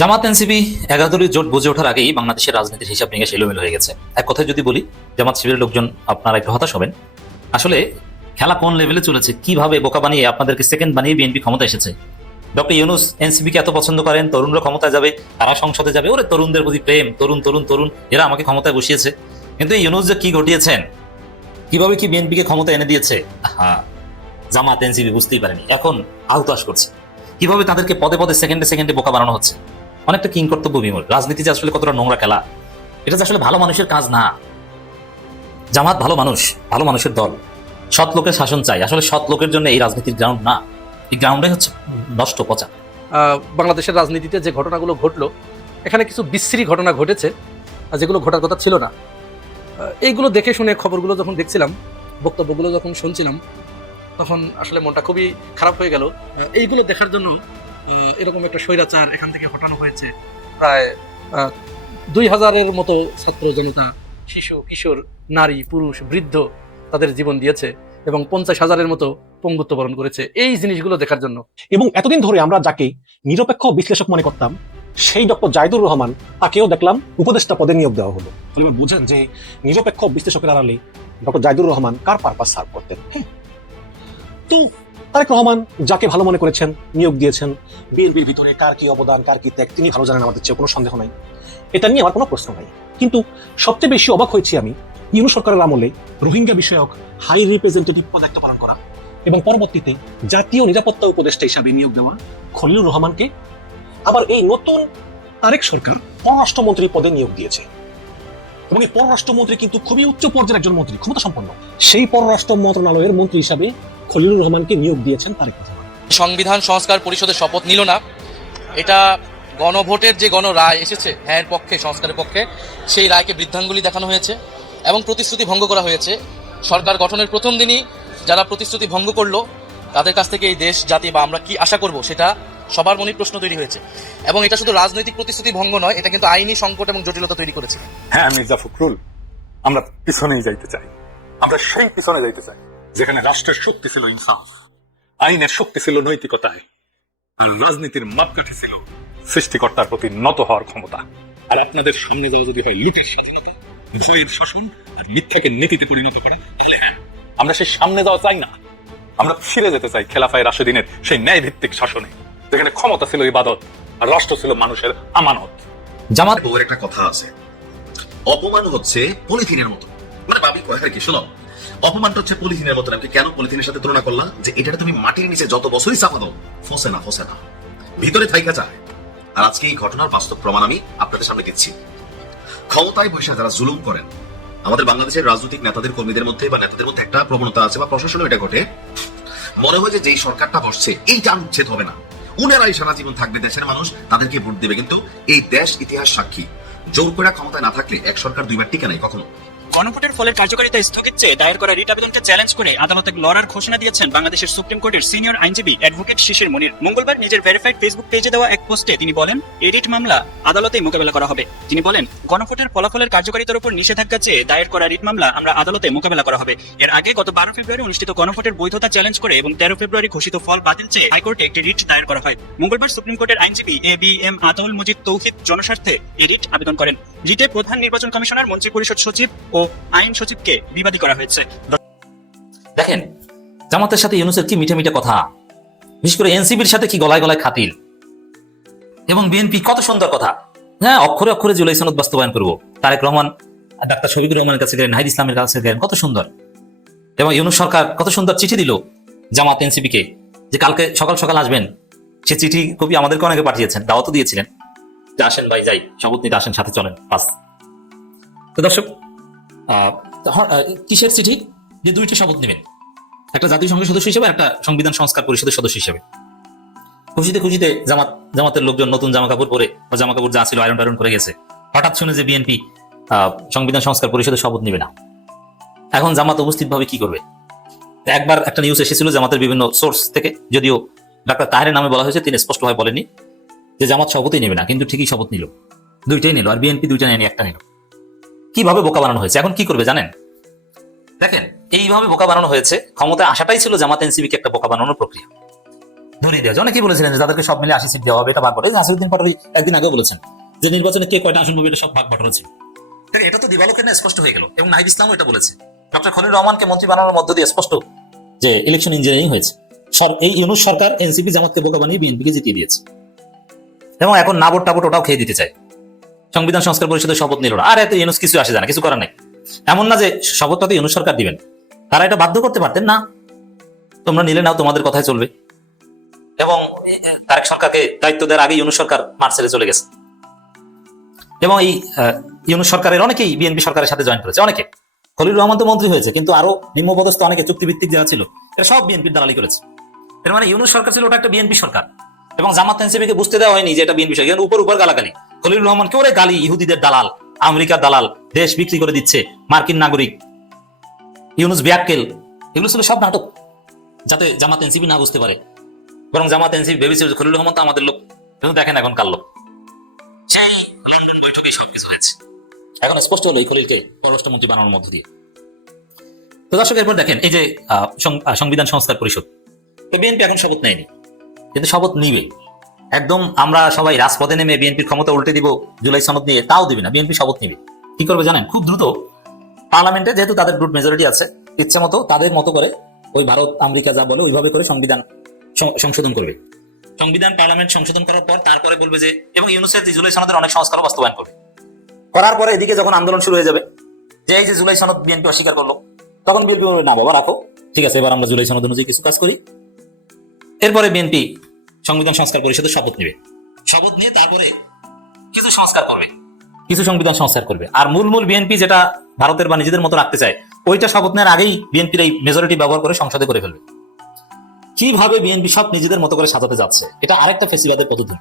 জামাত NCP 11 দলীয় জোট বুঝে ওঠার আগেই বাংলাদেশের রাজনীতির হিসাব নিকাশ এলোমেলো হয়ে গেছে। এক কথায় যদি বলি, জামাত শিবিরের লোকজন আপনারা একটু হতাশ হবেন। আসলে খেলা কোন লেভেলে চলেছে, কিভাবে বোকা বানিয়ে আপনাদেরকে সেকেন্ড বানিয়ে বিএনপি ক্ষমতা এসেছে। ডক্টর ইউনূস এনসিপিকে এত পছন্দ করেন, তরুণরা ক্ষমতায় যাবে, তারা সংসদে যাবে, ওরে তরুণদের প্রতি প্রেম, তরুণ তরুণ তরুণ, এরা আমাকে ক্ষমতায় বসিয়েছে। কিন্তু এই ইউনূস যে কি ঘটিয়েছেন, কিভাবে কি বিএনপিকে ক্ষমতা এনে দিয়েছে, হ্যাঁ, জামাত এনসিপি বুঝতেই পারেনি, এখন আহতাশ করছে। কিভাবে তাদেরকে পদে পদে সেকেন্ডে সেকেন্ডে বোকা বানানো হচ্ছে। অনেকটা কিং কর্তব্য বিমূল। রাজনীতি যে আসলে কতটা নোংরা খেলা, এটা যে আসলে ভালো মানুষের কাজ না। জামাত ভালো মানুষ, ভালো মানুষের দল, সৎ লোকের শাসন চাই। আসলে সৎ লোকের জন্য এই রাজনীতির গ্রাউন্ড না, এই গ্রাউন্ডে হচ্ছে নষ্ট পচা। বাংলাদেশের রাজনীতিতে যে ঘটনাগুলো ঘটলো, এখানে কিছু বিশ্রী ঘটনা ঘটেছে যেগুলো ঘটার কথা ছিল না। এইগুলো দেখে শুনে খবরগুলো যখন দেখছিলাম, বক্তব্যগুলো যখন শুনছিলাম, তখন আসলে মনটা খুবই খারাপ হয়ে গেল। এইগুলো দেখার জন্য এরকম একটা স্বৈরাচার এখান থেকে হটানো হয়েছে। প্রায় 2000-এর মতো ছাত্র জনতা, শিশু, কিশোর, নারী, পুরুষ, বৃদ্ধ তাদের জীবন দিয়েছে এবং 50,000-এর মতো পঙ্গুত্ব বরণ করেছে এই জিনিসগুলো দেখার জন্য। এবং এতদিন ধরে আমরা যাকে নিরপেক্ষ বিশ্লেষক মনে করতাম, সেই ডক্টর জাহিদুর রহমান, তাকেও দেখলাম উপদেষ্টা পদে নিয়োগ দেওয়া হলো। তাহলে এবার বুঝেন যে নিরপেক্ষ বিশ্লেষকের আড়ালে ডক্টর জাহিদুর রহমান কার পারপাস সার্ভ করতেন। হ্যাঁ, তো তারেক রহমান যাকে ভালো মনে করেছেন, নিয়োগ দিয়েছেন। বিএনপির ভিতরে কার কি অবদান, কার কি ত্যাগ, তিনি ভালো জানেন, আমাদের চেয়ে কোনো সন্দেহ নাই। এটা নিয়ে আমার কোনো প্রশ্ন নাই। কিন্তু সবচেয়ে বেশি অবাক হয়েছি আমি ইউনূস সরকারের আমলে রোহিঙ্গা বিষয়ক হাই রিপ্রেজেন্টেটিভ পদ একটা পালন করা এবং পরবর্তীতে জাতীয় নিরাপত্তা উপদেষ্টা হিসাবে নিয়োগ দেওয়া খলিলুর রহমানকে আবার এই নতুন তারেক সরকার পররাষ্ট্রমন্ত্রী পদে নিয়োগ দিয়েছে। এবং এই পররাষ্ট্রমন্ত্রী কিন্তু খুবই উচ্চ পর্যায়ের একজন মন্ত্রী, ক্ষমতা সম্পন্ন। সেই পররাষ্ট্র মন্ত্রণালয়ের মন্ত্রী হিসাবে খলিলুর রহমানকে নিয়োগ দিয়েছেন তারেক রহমান। সংবিধান সংস্কার পরিষদের শপথ নিল না, এটা গণভোটের যে গণরায় এসেছে হ্যাঁ পক্ষে, সংস্কারের পক্ষে, সেই রায়কে বৃদ্ধাঙ্গুলি দেখানো হয়েছে এবং প্রতিশ্রুতি ভঙ্গ করা হয়েছে। সরকার গঠনের প্রথম দিনই যারা প্রতিশ্রুতি ভঙ্গ করলো, তাদের কাছ থেকে এই দেশ জাতি বা আমরা কি আশা করব, সেটা সবার মনে প্রশ্ন তৈরি হয়েছে। এবং এটা শুধু রাজনৈতিক প্রতিশ্রুতি ভঙ্গ নয়, এটা কিন্তু আইনি সংকট এবং জটিলতা তৈরি করেছে। হ্যাঁ মির্জা ফখরুল, আমরা পিছনেই যাইতে চাই। আমরা সেই পিছনে যাইতে চাই যেখানে রাষ্ট্রের শক্তি ছিল ইনসাফ, আইনের শক্তি ছিল নৈতিকতায়, আর রাজনীতির মাপকাঠি ছিল সৃষ্টিকর্তার প্রতি নত হওয়ার ক্ষমতা। আর আপনাদের সামনে যাওয়া যদি হয় লুটের স্বাধীনতা, জয়ের শাসন আর মিথ্যাকে নীতিতে পরিণত করা, তাহলে হ্যাঁ, আমরা সেই সামনে যাওয়া চাই না। আমরা ফিরে যেতে চাই খেলাফায়ে রাশেদিনের সেই ন্যায় ভিত্তিক শাসনে, যেখানে ক্ষমতা ছিল ইবাদত আর রাষ্ট্র ছিল মানুষের আমানত। জামাত বউয়ের একটা কথা আছে, অপমান হচ্ছে পলিথিনের মতো। মানে ভাবি কয় আর কি, শোনো, অপমানটা হচ্ছে পলিথিনের মতো। আমি কেন পলিথিনের সাথে তুলনা করলাম? যে এটা তুমি মাটির নিচে যত বছরই চাপা দাও, ফসে না, ফসে না, ভিতরে থাইকা যায়। আর আজকে এই ঘটনার বাস্তব প্রমাণ আমি আপনাদের সামনে দিচ্ছি। ক্ষমতায় বসে যারা জুলুম করেন, আমাদের বাংলাদেশের রাজনৈতিক নেতাদের, কর্মীদের মধ্যে বা নেতাদের মধ্যে একটা প্রবণতা আছে, বা প্রশাসনে এটা ঘটে, মনে হয় যে যেই সরকারটা বসছে এইটা উচ্ছেদ হবে না, উনারাই সারা জীবন থাকবে, দেশের মানুষ তাদেরকে ভোট দেবে। কিন্তু এই দেশ ইতিহাস সাক্ষী, জোর করে ক্ষমতায় না থাকলে এক সরকার দুইবার টিকে নাই কখনো। গণভোটের ফলের কার্যকারিতা স্থগিত চেয়ে দায়ের করা রিট আবেদনকে চ্যালেঞ্জ করে আদালতে লড়ার ঘোষণা দিয়েছেন বাংলাদেশের সুপ্রিম কোর্টের সিনিয়র আইনজীবী অ্যাডভোকেট শিশির মনির। মঙ্গলবার নিজের ভেরিফাইড ফেসবুক পেজে দেওয়া এক পোস্টে তিনি বলেন, এই রিট মামলা আদালতেই মোকাবেলা করা হবে। তিনি বলেন, গণভোটের ফলাফলের কার্যকারিতার উপর নিষেধাজ্ঞা চেয়ে দায়ের করা রিট মামলা আমরা আদালতে মোকাবেলা করা হবে। এর আগে গত 12 ফেব্রুয়ারি অনুষ্ঠিত গণভোটের বৈধতা চ্যালেঞ্জ করে এবং 13 ফেব্রুয়ারি ঘোষিত ফল বাতিল চেয়ে হাইকোর্টে একটি রিট দায়ের করা হয়। মঙ্গলবার সুপ্রিম কোর্টের আইনজীবী এবিএম আতাউল মজিদ তৌহিদ জনস্বার্থে এই রিট আবেদন করেন। রিটে প্রধান নির্বাচন কমিশনার, মন্ত্রিপরিষদ সচিব ও আইন সচিবকে বিবাদী করা হয়েছে। দেখেন, জামাতের সাথে ইউনূসের কি মিঠে মিঠে কথা, বিশেষ করে এনসিপির সাথে কি গলায় গলায় খাতির, এবং বিএনপি কত সুন্দর কথা। হ্যাঁ, অক্ষরে অক্ষরে জুলাই সনদ বাস্তবায়ন করবো। তারেক রহমান ডাক্তার শফিকুর রহমানের কাছে গেলেন, নাহিদ ইসলামের কাছে গেলেন, কত সুন্দর। এবং ইউনূস সরকার কত সুন্দর চিঠি দিল জামাত এনসিপিকে, যে কালকে সকাল সকাল আসবেন। সে চিঠি কবি আমাদেরকে অনেকে পাঠিয়েছেন, দাওয়াতও দিয়েছিলেন যে আসেন ভাই, যাই, শপথ নিতে আসেন, সাথে চলেন পাস। তো দর্শক, কিসের চিঠি? যে দুইটি শপথ নেবেন, একটা জাতীয় সংসদ সদস্য হিসেবে, একটা সংবিধান সংস্কার পরিষদের সদস্য হিসেবে। খুশিতে খুশিতে জামাতের লোকজন নতুন জামা কাপড় পরে, বা জামা কাপড় যা ছিল আয়রন টায়রন করে গেছে। হঠাৎ শুনে যে বিএনপি সংবিধান সংস্কার পরিষদের শপথ নেবে না। এখন জামাত উপস্থিত ভাবে কি করবে? একবার একটা নিউজ এসেছিল জামাতের বিভিন্ন সোর্স থেকে, যদিও ডাক্তার তাহেরের নামে বলা হয়েছে, তিনি স্পষ্টভাবে বলেননি যে জামাত শপথই নেবে না, কিন্তু ঠিকই শপথ নিল। দুইটাই নিল, আর বিএনপি দুইটা নেয়নি, একটা নিল। কিভাবে বোকা বানানো হয়েছে, এখন কি করবে জানেন? দেখেন, এইভাবে বোকা বানানো হয়েছে। ক্ষমতায় আসাটাই ছিল জামাত এনসিপিকে একটা বোকা বানানোর প্রক্রিয়া। ধরিয়ে দেওয়া, অনেকেই বলেছিলেন যে তাদেরকে সব মিলে 80 সিট দেওয়া হবে, এটা ভাগ বটে। নাসিরউদ্দিন পাটোয়ারি একদিন আগেও বলেছেন যে নির্বাচনে কে কয়টা আসন পাবে এটা সব ভাগ বটরা ছিল। দেখেন এটা তো দিবালোকের না স্পষ্ট হয়ে গেল, এবং নাহিদ ইসলামও এটা বলেছে। ডক্টর খলিল রহমানকে মন্ত্রী বানানোর মধ্য দিয়ে স্পষ্ট যে ইলেকশন ইঞ্জিনিয়ারিং হয়েছে। এই ইউনূস সরকার এনসিপি জামাতকে বোকা বানিয়ে বিএনপিকে জিতিয়ে দিয়েছে, এবং এখন নাবট টাবট ওটাও খেয়ে দিতে চায়। সংবিধান সংস্কার পরিষদের শপথ নিল না, আর এত ইউনূস কিছু আসে জানা, কিছু করার নাই। এমন না যে শপথটা তো ইউনূস সরকার দিবেন, তারা এটা বাধ্য করতে পারতেন না, তোমরা নিলে নাও, তোমাদের কথাই চলবে। এবং তারেক সরকারকে দায়িত্ব দেওয়ার আগে ইউনূস সরকার মাঠ ছেড়ে চলে গেছে, এবং এই ইউনূস সরকারের অনেকেই বিএনপি সরকারের সাথে জয়েন করেছে। অনেকে, খলিল রহমান তো মন্ত্রী হয়েছে, কিন্তু আরো নিম্নপদস্থ অনেকে চুক্তিভিত্তিক যারা ছিল এরা সব বিএনপির দালালি করেছে। এর মানে ইউনূস সরকার ছিল ওটা একটা বিএনপি সরকার, এবং জামাত এনসিপিকে বুঝতে দেওয়া হয়নি যে এটা বিএনপি সরকার। উপর উপর গালাগালি, খলিল রহমানকে ওরে গালি, ইহুদিদের দালাল, আমেরিকার দালাল, দেশ বিক্রি করে দিচ্ছে, মার্কিন নাগরিক, ইউনূস ব্যাককেল, এগুলো ছিল সব নাটক, যাতে জামাত এনসিপি না বুঝতে পারে। বরং জামাত এনসিপি ভেবেছিল যে খলিল রহমান তো আমাদের লোক, কিন্তু দেখেন এখন কার লোক। সেই লন্ডন বৈঠকে সবকিছু হয়েছে, এখন স্পষ্ট হলো এই খলিলকে পররাষ্ট্রমন্ত্রী বানানোর মধ্য দিয়ে। তো দর্শক, এরপর দেখেন এই যে সংবিধান সংস্কার পরিষদ, তো বিএনপি এখন শপথ নেয়নি, কিন্তু শপথ নিবে একদম। আমরা সবাই রাজপথে নেমে বিএনপির ক্ষমতা উল্টে দিব জুলাই সনদ নিয়ে, তাও দিবে না। বিএনপি শপথ নিবে, কি করবে জানেন? খুব দ্রুত পার্লামেন্টে, যেহেতু তাদের গ্রুপ মেজরিটি আছে, ইচ্ছে মতো তাদের মতো করে ওই ভারত আমেরিকা যা বলে ওইভাবে করে সংবিধান সংশোধন করবে। সংবিধান পার্লামেন্ট সংশোধন করার পর তারপরে বলবে যে, এবং ইউনূসের জুলাই সনদের অনেক সংস্কারও বাস্তবায়ন করবে। করার পরে এদিকে যখন আন্দোলন শুরু হয়ে যাবে যে এই যে জুলাই সনদ বিএনপি অস্বীকার করলো, তখন বিএনপি বলবে না বাবা রাখো, ঠিক আছে, এবার আমরা জুলাই সনদ অনুযায়ী কিছু কাজ করি। এরপরে বিএনপি সংবিধান সংস্কার পরিষদের শপথ নেবে, শপথ নিয়ে তারপরে কিছু সংস্কার করবে, কিছু সংবিধান সংস্কার করবে। আর মূল বিএনপি যেটা ভারতের বা নিজেদের মতো রাখতে চায়, ওইটা শপথ নেওয়ার আগেই বিএনপির এই মেজরিটি ব্যবহার করে সংসদে করে ফেলবে। কিভাবে বিএনপি সব নিজেদের মতো করে সাজাতে যাচ্ছে, এটা আরেকটা ফেসিবাদের পদ্ধতি।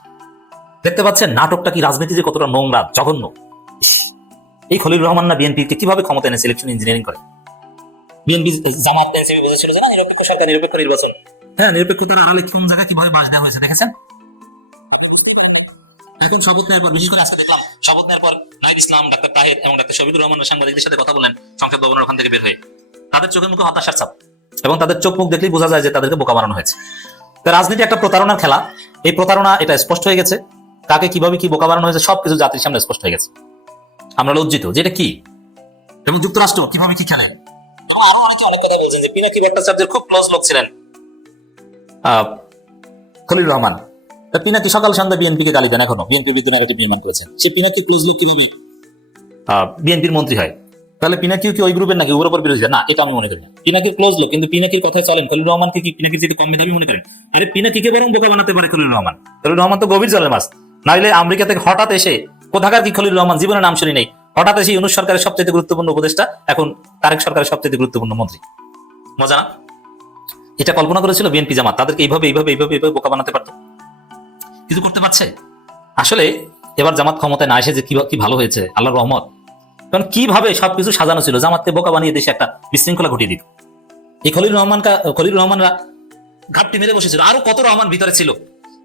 দেখতে পাচ্ছেন নাটকটা কি, রাজনীতি যে কতটা নোংরা, জঘন্য। এই খলিল রহমান না বিএনপিকে কিভাবে ক্ষমতা এনে সিলেকশন ইঞ্জিনিয়ারিং করে। বিএনপি জামাত এনসিপি বুঝেছিল যে না, নিরপেক্ষ সরকার, নিরপেক্ষ নির্বাচন। হ্যাঁ, নিরপেক্ষতার আড়ালে কোন জায়গায় কিভাবে বাস দেওয়া হয়েছে দেখেছেন। এখন শপথ নেওয়ার পর, বিশেষ করে আজকে দেখলাম শপথ নেওয়ার পর নাহিদ ইসলাম, ডাক্তার তাহের এবং ডাক্তার শফিকুর রহমান সাংবাদিকদের সাথে কথা বলেন সংসদ ভবনের ওখান থেকে বের হয়ে। তাদের চোখে মুখে হতাশার ছাপ, এবং তাদের চোখ মুখ দেখলেই বোঝা যায় যে তাদেরকে বোকা বানানো হয়েছে। তো রাজনীতি একটা প্রতারণার খেলা, এই প্রতারণা এটা স্পষ্ট হয়ে গেছে। কাকে কিভাবে কি বোকা বানানো হয়েছে সবকিছু জাতির সামনে স্পষ্ট হয়ে গেছে। আমরা লজ্জিত যে এটা কি, এবং যুক্তরাষ্ট্র কিভাবে কি খেলেন। আরো অনেকে অনেক কথা বলছেন যে পিনাকি ভট্টাচার্যের খুব ক্লোজ লোক ছিলেন খলিল রহমান। পিনাকি সকাল সন্ধ্যা বিএনপিকে গালি দেন, এখনো বিএনপির বিরুদ্ধে ন্যারেটিভ নির্মাণ করেছেন। সে পিনাকি ক্লোজ লোক কিভাবে বিএনপির মন্ত্রী হয়? তাহলে পিনাকিও কি ওই গ্রুপের নাকি ওর উপর বিরোধী? না, এটা আমি মনে করি না। পিনাকির ক্লোজ লোক, কিন্তু পিনাকির কথায় চলেন। খলিল রহমানকে কি পিনাকির যেতে কম মেধাবী মনে করেন? আরে পিনাকিকে বরং বোকা বানাতে পারে খলিল রহমান। খলিল রহমান তো গভীর জলের মাছ। নাইলে আমেরিকা থেকে হঠাৎ এসে, কোথাকার কি খলিল রহমান, জীবনে নাম শুনি নেই, হঠাৎ এসে ইউনূস সরকারের সবচেয়ে গুরুত্বপূর্ণ উপদেষ্টা, এখন তারেক সরকারের সবচেয়ে গুরুত্বপূর্ণ মন্ত্রী। মজা না? এটা কল্পনা করেছিল বিএনপি জামাত তাদেরকে এইভাবে বোকা বানাতে পারতো, কিছু করতে পারছে? আসলে এবার জামাত ক্ষমতায় না এসে যে কি ভালো হয়েছে, আল্লাহর রহমত। কারণ কিভাবে সবকিছু সাজানো ছিল, জামাতকে বোকা বানিয়ে দেশে একটা বিশৃঙ্খলা ঘটিয়ে দিত। এই খলিল রহমানরা ঘাপটি মেরে বসেছিল, আরো কত রহমান ভিতরে ছিল।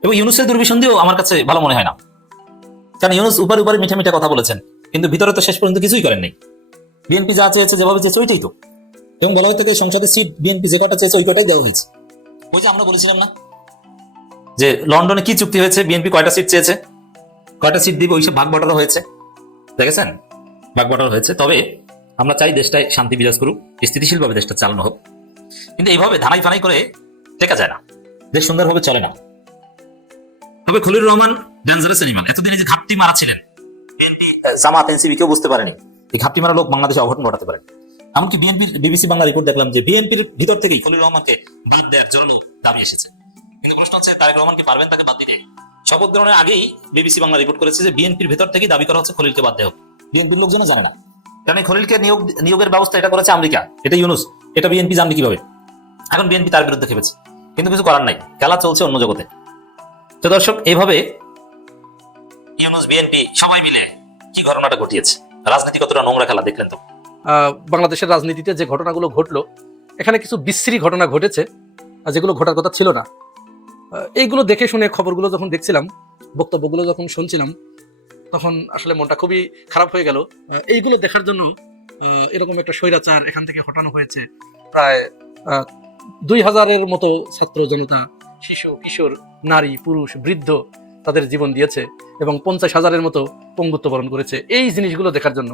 এবং ইউনূসের দুর্বিসন্ধিও আমার কাছে ভালো মনে হয় না, কারণ ইউনূস উপরে মিঠা মিঠা কথা বলেছেন, কিন্তু ভিতরে তো শেষ পর্যন্ত কিছুই করেন নাই। বিএনপি যা চেয়েছে, যেভাবে চেয়েছে ওইটাই তো। এবং বলা হয়ে থাকে সংসদের সিট বিএনপি যে কটা চেয়েছে ওই কটাই দেওয়া হয়েছে। ওই যে আমরা বলেছিলাম না যে লন্ডনে কি চুক্তি হয়েছে, বিএনপি কয়টা সিট চেয়েছে, কয়টা সিট দিবে, ওইসব ভাগ বটারা হয়েছে, দেখেছেন, ভাগ বটারা হয়েছে। তবে আমরা চাই দেশটায় শান্তি বিরাজ করুক, স্থিতিশীল ভাবে দেশটা চালানো হোক, কিন্তু এইভাবে ধানাই ফানাই করে টেকা যায় না, দেশ সুন্দরভাবে চলে না। তবে খলিল রহমান ডেঞ্জারাস এনিম্যাল। এতদিন যে ঘাপটি মারা ছিলেন, বিএনপি জামাত এনসিপি কেউ বুঝতে পারেনি এই ঘাপটি মারা লোক বাংলাদেশে অঘটন ঘটাতে পারে। এমনকি বিএনপির বিবিসি বাংলা রিপোর্ট দেখলাম যে বিএনপির ভিতর থেকেই খলিল রহমানকে বাদ দেওয়ার জোরালো দাবি এসেছে। কিন্তু প্রশ্ন হচ্ছে, তারেক রহমানকে পারবেন তাকে বাদ দিতে? শপথ গ্রহণের আগেই বিবিসি বাংলা রিপোর্ট করেছে যে বিএনপির ভিতর থেকেই দাবি করা হচ্ছে খলিলকে বাদ দেওয়া হোক। বিএনপির লোকজন জানে না, কারণ খলিলকে নিয়োগের ব্যবস্থা এটা করেছে আমেরিকা, এটা ইউনূস, এটা বিএনপি জানবে কিভাবে? এখন বিএনপি তার বিরুদ্ধে খেপেছে, কিন্তু কিছু করার নাই, খেলা চলছে অন্য জগতে। তো দর্শক, এইভাবে ইউনূস, বিএনপি সবাই মিলে কি ঘটনাটা ঘটিয়েছে, রাজনীতি কতটা নোংরা খেলা দেখলেন তো। বাংলাদেশের রাজনীতিতে যে ঘটনাগুলো ঘটলো, এখানে কিছু বিশ্রী ঘটনা ঘটেছে, যেগুলো ঘটার কথা ছিল না। এইগুলো দেখে শুনে, খবরগুলো যখন দেখছিলাম, বক্তব্যগুলো যখন শুনছিলাম, তখন আসলে মনটা খুবই খারাপ হয়ে গেল। এইগুলো দেখার জন্য এরকম একটা স্বৈরাচার এখান থেকে হটানো হয়েছে। প্রায় 2000-এর মতো ছাত্র জনতা শিশু কিশোর নারী পুরুষ বৃদ্ধ তাদের জীবন দিয়েছে এবং 50,000-এর মতো পঙ্গুত্ব বরণ করেছে এই জিনিসগুলো দেখার জন্য।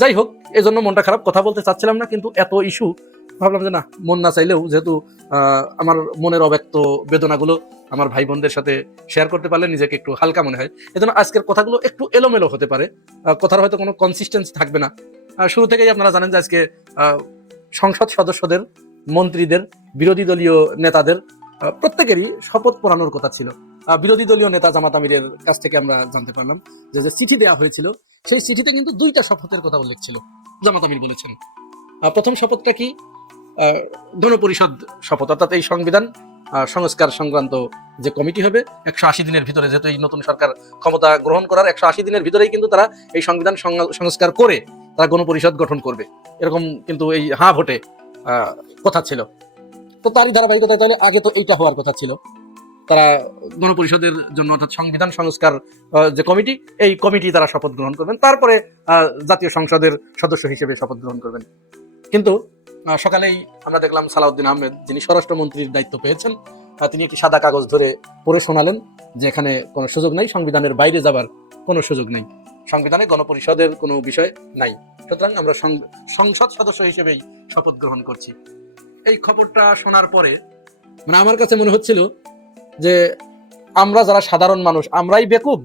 যাই হোক, এজন্য মনটা খারাপ, কথা বলতে চাচ্ছিলাম না, কিন্তু এত ইস্যু ভাবলাম যে না, মন না চাইলেও যেহেতু আমার মনের অব্যক্ত বেদনাগুলো আমার ভাই বোনদের সাথে শেয়ার করতে পারলে নিজেকে একটু হালকা মনে হয়। এজন্য আজকের কথাগুলো একটু এলোমেলো হতে পারে, কথার হয়তো কোনো কনসিস্টেন্সি থাকবে না। শুরু থেকেই আপনারা জানেন যে আজকে সংসদ সদস্যদের, মন্ত্রীদের, বিরোধী দলীয় নেতাদের প্রত্যেকেরই শপথ পড়ানোর কথা ছিল। বিরোধী দলীয় নেতা জামাত আমিরের কাছ থেকে আমরা জানতে পারলাম যে চিঠি দেওয়া হয়েছিল, সেই চিঠিতে কিন্তু 2টা শপথের কথা উল্লেখ ছিল। জামাত আমির বলেছেন প্রথম শপথটা কি, গণপরিষদ শপথ, অর্থাৎ এই সংবিধান সংস্কার সংক্রান্ত যে কমিটি হবে 180 দিনের ভিতরে, যেহেতু এই নতুন সরকার ক্ষমতা গ্রহণ করার 180 দিনের ভিতরেই কিন্তু তারা এই সংবিধান সংস্কার করে তারা গণপরিষদ গঠন করবে, এরকম কিন্তু এই হ্যাঁ ভোটে কথা ছিল। তো তারই ধারাবাহিকতায় তাহলে আগে তো এইটা হওয়ার কথা ছিল, তারা গণপরিষদের জন্য অর্থাৎ সংবিধান সংস্কার যে কমিটি, এই কমিটি তারা শপথ গ্রহণ করবেন, তারপরে জাতীয় সংসদের সদস্য হিসেবে শপথ গ্রহণ করবেন। কিন্তু সকালেই আমরা দেখলাম সালাউদ্দিন আহমেদ, যিনি স্বরাষ্ট্রমন্ত্রীর দায়িত্ব পেয়েছেন, তিনি একটি সাদা কাগজ ধরে পড়ে শোনালেন যে এখানে কোনো সুযোগ নেই, সংবিধানের বাইরে যাবার কোনো সুযোগ নেই, সংবিধানে গণপরিষদের কোনো বিষয় নাই, সুতরাং আমরা সংসদ সদস্য হিসেবেই শপথ গ্রহণ করছি। এই খবরটা শোনার পরে মানে আমার কাছে মনে হচ্ছিল যে আমরা যারা সাধারণ মানুষ আমরাই বেকুব,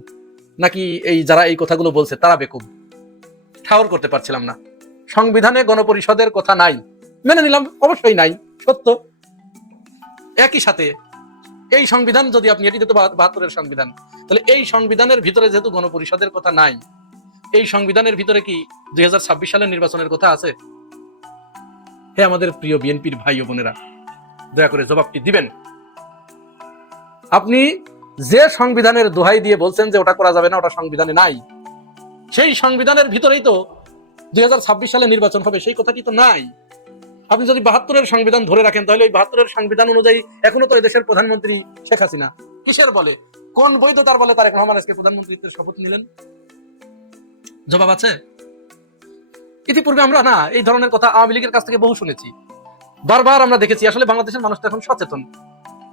নাকি এই যারা এই কথাগুলো বলছে তারা বেকুব, ঠাউর করতে পারছিলাম না। সংবিধানে গণপরিষদের কথা নাই, মেনে নিলাম, অবশ্যই নাই, সত্য। একই সাথে এই সংবিধান যদি আপনি, এটি তো 72-এর সংবিধান, তাহলে এই সংবিধানের ভিতরে যেহেতু গণপরিষদের কথা নাই, এই সংবিধানের ভিতরে কি 2026 সালের নির্বাচনের কথা আছে? হে আমাদের প্রিয় বিএনপির ভাই ও বোনেরা, দয়া করে জবাবটি দিবেন। আপনি যে সংবিধানের দোহাই দিয়ে বলছেন যে ওটা করা যাবে না, ওটা সংবিধানে নাই, সেই সংবিধানের ভিতরেই তো 2026 সালে নির্বাচন হবে, সেই কথাটি তো নাই। আপনি যদি 72-এর সংবিধান ধরে রাখেন, তাহলে ওই 72-এর সংবিধান অনুযায়ী এখনো তো এই দেশের প্রধানমন্ত্রী শেখ হাসিনা, কিসের বলে, কোন বৈধতার বলে তারেক রহমান আজকে প্রধানমন্ত্রীত্বের শপথ নিলেন? জবাব আছে? ইতিপূর্বে আমরা না এই ধরনের কথা আওয়ামী লীগের কাছ থেকে বহু শুনেছি, বারবার আমরা দেখেছি। আসলে বাংলাদেশের মানুষটা এখন সচেতন,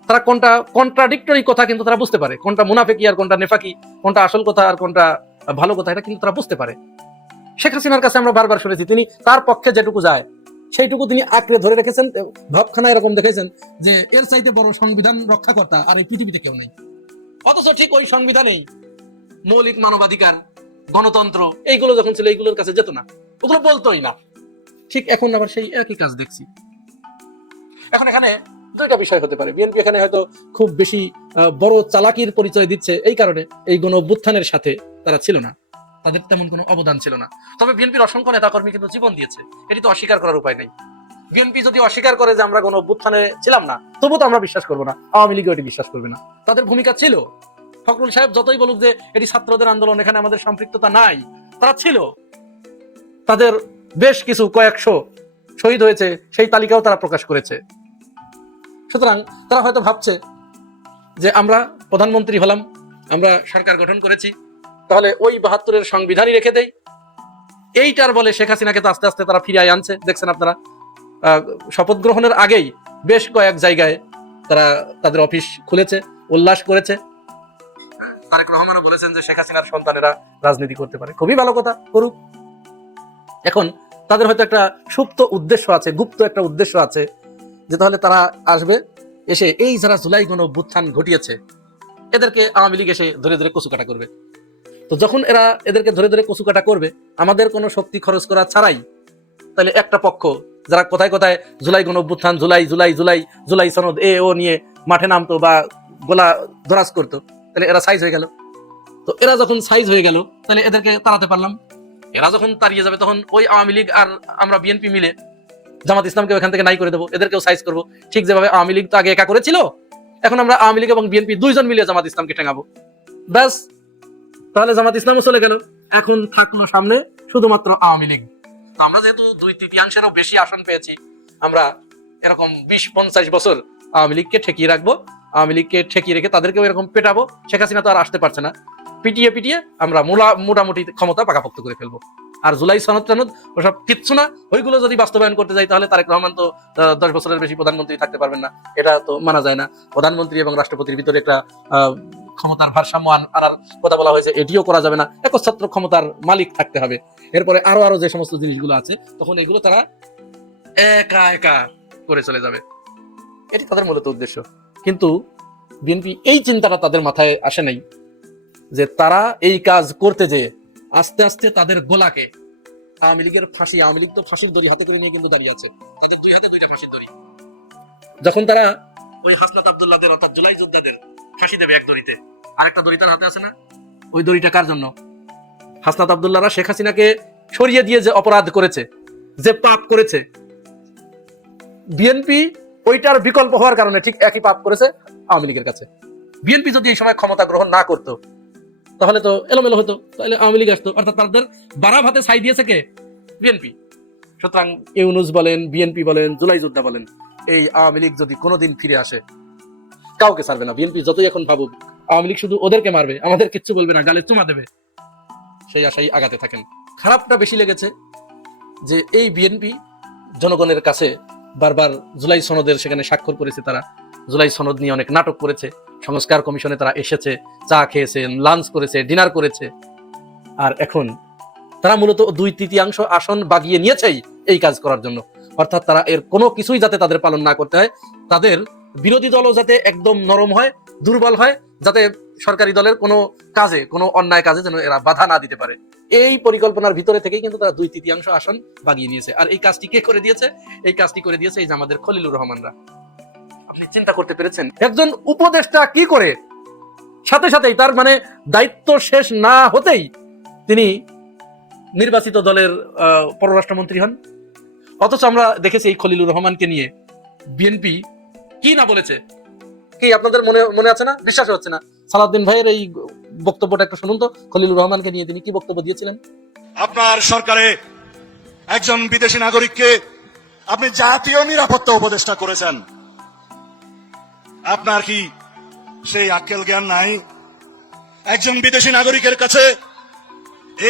তারা কোনটা কন্ট্রাডিক্টরি কথা কিন্তু তারা বুঝতে পারে, কোনটা মুনাফেকি আর কোনটা নেফাকি, কোনটা আসল কথা আর কোনটা ভালো কথা, এটা কিন্তু তারা বুঝতে পারে। শেখ হাসিনার কাছে আমরা বারবার শুনেছি তিনি তার পক্ষে যেটুকু যায় সেইটুকু তিনি আঁকড়ে ধরে রেখেছেন, ভাবখানা এরকম দেখেছেন যে এর চাইতে বড় সংবিধান রক্ষাকর্তা আর এই পৃথিবীতে কেউ নেই। অথচ ঠিক ওই সংবিধানেই মৌলিক মানবাধিকার, গণতন্ত্র এইগুলো যখন ছিল, এইগুলোর কাছে যেত না, ওগুলো বলতোই না। ঠিক এখন আবার সেই একই কাজ দেখছি। এখন এখানে 2টা বিষয় হতে পারে। বিএনপি এখানে হয়তো খুব বেশি বড় চালাকির পরিচয় দিচ্ছে, এই কারণে এই গণ অভ্যুত্থানের সাথে তারা ছিল না, তাদের তেমন কোনো অবদান ছিল না। তবে বিএনপির অসংখ্য নেতাকর্মী কিন্তু জীবন দিয়েছে, এটি তো অস্বীকার করার উপায় নেই। বিএনপি যদি অস্বীকার করে যে আমরা গণ অভ্যুত্থানে ছিলাম না, তবু তো আমরা বিশ্বাস করবো না, আওয়ামী লীগও এটি বিশ্বাস করবে না। তাদের ভূমিকা ছিল, ফখরুল সাহেব যতই বলুক যে এটি ছাত্রদের আন্দোলন, এখানে আমাদের সম্পৃক্ততা নাই, তারা ছিল। তাদের বেশ কিছু কয়েকশো শহীদ হয়েছে, সেই তালিকাও তারা প্রকাশ করেছে। সুতরাং তারা হয়তো ভাবছে যে আমরা প্রধানমন্ত্রী হলাম, আমরা সরকার গঠন করেছি, তাহলে ওই 72-এর সংবিধানই রেখে দেই। এইটার বলে শেখ হাসিনাকে তো আস্তে আস্তে তারা ফিরিয়ে আনছে। দেখছেন আপনারা, শপথ গ্রহণের আগেই বেশ কয়েক জায়গায় তারা তাদের অফিস খুলেছে, উল্লাস করেছে। তারেক রহমানও বলেছেন যে শেখ হাসিনার সন্তানেরা রাজনীতি করতে পারে, খুবই ভালো কথা, করুক। এখন তাদের হয়তো একটা সুপ্ত উদ্দেশ্য আছে, গুপ্ত একটা উদ্দেশ্য আছে, যে তাহলে তারা আসবে, এসে এই যারা জুলাই গণ অভ্যুত্থান ঘটিয়েছে এদেরকে আওয়ামী লীগ এসে ধরে ধরে কচুকাটা করবে। তো যখন এরা এদেরকে ধরে ধরে কচুকাটা করবে আমাদের কোনো শক্তি খরচ করা ছাড়াই, তাহলে একটা পক্ষ যারা কোথায় কোথায় জুলাই গণ অভ্যুত্থান, জুলাই জুলাই জুলাই জুলাই সনদ ও নিয়ে মাঠে নামতো বা গোলা দরাজ করতো, তাহলে এরা সাইজ হয়ে গেল। তো এরা যখন সাইজ হয়ে গেল, তাহলে এদেরকে তাড়াতে পারলাম। এরা যখন তাড়িয়ে যাবে, তখন ওই আওয়ামী লীগ আর আমরা বিএনপি মিলে জামাত ইসলামকে এখান থেকে নাই করে দেবো, এদেরকেও সাইজ করবো। ঠিক যেভাবে আওয়ামী লীগ তো আগে একা করেছিল, এখন আমরা আওয়ামী লীগ এবং বিএনপি 2 জন মিলে জামাত ইসলামকে ঠেঙাবো, ব্যাস। তাহলে জামাত ইসলামও চলে গেল, এখন থাকলো সামনে শুধুমাত্র আওয়ামী লীগ। তো আমরা যেহেতু 2/3 বেশি আসন পেয়েছি, আমরা এরকম 20-50 বছর আওয়ামী লীগকে ঠেকিয়ে রাখবো, আওয়ামী লীগকে ঠেকিয়ে রেখে তাদেরকেও এরকম পেটাবো। শেখ হাসিনা তো আর আসতে পারছে না, পিটিয়ে পিটিয়ে আমরা মোটামুটি ক্ষমতা পাকাপোক্ত করে ফেলবো। আর জুলাই সনদ টনদ ওসব কিচ্ছু না, ওইগুলো যদি বাস্তবায়ন করতে যাই তাহলে তারেক রহমান তো 10 বছরের বেশি প্রধানমন্ত্রী থাকতে পারবেন না, এটা তো মানা যায় না। প্রধানমন্ত্রী এবং রাষ্ট্রপতির ভিতরে একটা ক্ষমতার ভারসাম্য আনার কথা বলা হয়েছে, এটিও করা যাবে না, একচ্ছত্র ক্ষমতার মালিক থাকতে হবে। এরপরে আরো যে সমস্ত জিনিসগুলো আছে তখন এগুলো তারা একা একা করে চলে যাবে, এটি তাদের মূলত উদ্দেশ্য। কিন্তু বিএনপি এই চিন্তাটা তাদের মাথায় আসে নাই যে তারা এই কাজ করতে যেয়ে আস্তে আস্তে তাদের গোলাকে আওয়ামী লীগের ফাঁসি, আওয়ামী লীগ তো ফাঁসির দড়ি হাতে করে নিয়ে কিন্তু দাঁড়িয়ে আছে, তাদের দুই হাতে দুইটা ফাঁসির দড়ি। যখন তারা ওই হাসনাত আব্দুল্লাহদের অর্থাৎ জুলাই যোদ্ধাদের ফাঁসি দেবে এক দড়িতে, আরেকটা দড়ি তার হাতে আছে না, ওই দড়িটা কার জন্য? হাসনাত আব্দুল্লাহরা শেখ হাসিনাকে সরিয়ে দিয়ে যে অপরাধ করেছে, যে পাপ করেছে, বিএনপি ওইটার বিকল্প হওয়ার কারণে ঠিক একই পাপ করেছে আওয়ামী লীগের কাছে। বিএনপি যদি এই সময় ক্ষমতা গ্রহণ না করতো তাহলে তো এলোমেলো হতো, তাহলে আওয়ামী লীগ আসতো, অর্থাৎ তাদের বাড়া ভাতে ছাই দিয়েছে কে? বিএনপি। সুতরাং ইউনূস বলেন, বিএনপি বলেন, জুলাই যোদ্ধা বলেন, এই আওয়ামী লীগ যদি কোনোদিন ফিরে আসে কাউকে ছাড়বে না। বিএনপি যতই এখন ভাবুক আওয়ামী লীগ শুধু ওদেরকে মারবে, আমাদের কিচ্ছু বলবে না, গালে চুমা দেবে, সেই আশাই আগাতে থাকেন। খারাপটা বেশি লেগেছে যে এই বিএনপি জনগণের কাছে বারবার জুলাই সনদের সেখানে স্বাক্ষর করেছে, তারা জুলাই সনদ নিয়ে অনেক নাটক করেছে, সংস্কার কমিশনে তারা এসেছে, চা খেয়েছে, লাঞ্চ করেছে, ডিনার করেছে, আর এখন তারা মূলত 2/3 আসন বাগিয়ে নিয়েছেই এই কাজ করার জন্য। অর্থাৎ তারা এর কোনো কিছুই যাতে তাদের পালন না করতে হয়, তাদের বিরোধী দলও যাতে একদম নরম হয়, দুর্বল হয়, যাতে সরকারি দলের কোনো কাজে, কোনো অন্যায় কাজে যেন এরা বাধা না দিতে পারে, এই পরিকল্পনার ভিতরে থেকেই কিন্তু তারা 2/3 আসন বাগিয়ে নিয়েছে। আর এই কাজটি কে করে দিয়েছে? এই কাজটি করে দিয়েছে এই যে আমাদের খলিলুর রহমানরা। আপনি চিন্তা করতে পেরেছেন একজন উপদেষ্টা কি করে সাথে সাথেই তার মানে দায়িত্ব শেষ না হতেই তিনি নির্বাচিত দলের পররাষ্ট্রমন্ত্রী হন? অথচ আমরা দেখেছি এই খলিলুর রহমানকে নিয়ে বিএনপি কি না বলেছে, কি আপনাদের মনে আছে না? বিশ্বাস হচ্ছে না। সালাউদ্দিন ভাইয়ের এই বক্তব্যটা একটু শুনুন তো, খলিলুর রহমানকে নিয়ে তিনি কি বক্তব্য দিয়েছিলেন। আপনার সরকারে একজন বিদেশি নাগরিককে আপনি জাতীয় নিরাপত্তা উপদেষ্টা করেছেন, আপনার কি সেই আক্কেল জ্ঞান নাই? একজন বিদেশি নাগরিকের কাছে